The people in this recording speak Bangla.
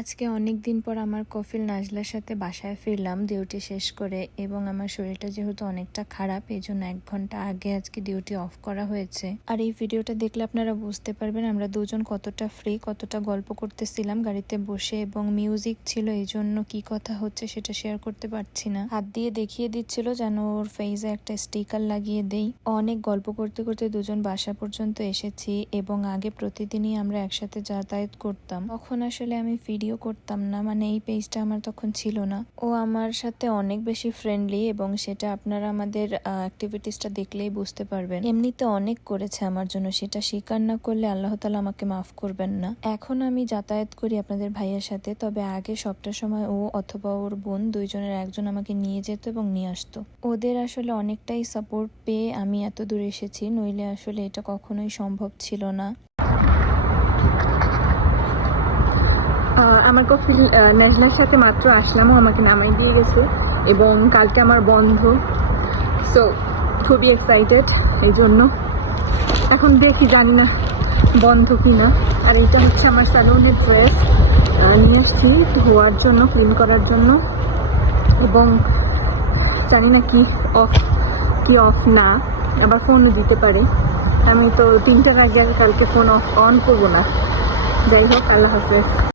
আজকে অনেক দিন পর আমার কফিল নাজলার সাথে বাসায় ফিরলাম ডিউটি শেষ করে, এবং আমার শরীরটা যেহেতু অনেকটা খারাপ এই জন্য 1 ঘন্টা আগে আজকে ডিউটি অফ করা হয়েছে। আর এই ভিডিওটা দেখলে আপনারা বুঝতে পারবেন আমরা দুজন কতটা ফ্রি, কতটা গল্প করতেছিলাম গাড়িতে বসে, এবং মিউজিক ছিল এই জন্য কি কথা হচ্ছে সেটা শেয়ার করতে পারছি না। হাত দিয়ে দেখিয়ে দিচ্ছিল যেন ওর ফেসে একটা স্টিকার লাগিয়ে দেই। অনেক গল্প করতে করতে দুজন বাসা পর্যন্ত এসেছি, এবং আগে প্রতিদিনই আমরা একসাথে যাতায়াত করতাম। তখন আসলে আমি ভিডিও করতাম না, মানে এই পেজটা আমার তখন ছিল না। ও আমার সাথে অনেক বেশি ফ্রেন্ডলি, এবং সেটা আপনারা আমাদের অ্যাক্টিভিটিসটা দেখলেই বুঝতে পারবেন। এমনিতে অনেক করেছে আমার জন্য, সেটা স্বীকার না করলে আল্লাহ তাআলা আমাকে মাফ করবেন না। এখন আমি যাতায়াত করি আপনাদের ভাইয়ের সাথে, তবে আগে সবটা সময় ও অথবা ওর বোন দুইজনের একজন আমাকে নিয়ে যেত এবং নিয়ে আসতো। ওদের আসলে অনেকটাই সাপোর্ট পেয়ে আমি এত দূর এসেছি, নইলে আসলে এটা কখনোই সম্ভব ছিল না। আমার কফিল নাজলার সাথে মাত্র আসলাম, ও আমাকে নামাই দিয়ে গেছে, এবং কালকে আমার বন্ধ, সো খুবই এক্সাইটেড এই জন্য। এখন দেখি, জানি না বন্ধ কি না। আর এটা হচ্ছে আমার স্যালুনের ড্রেস, নিয়ে এসছি ধোয়ার জন্য, ক্লিন করার জন্য, এবং জানি না কি অফ না, আবার ফোনও দিতে পারে। আমি তো 3টার আগে কালকে ফোন অন করবো না। যাই হোক, আল্লাহ হাফেজ।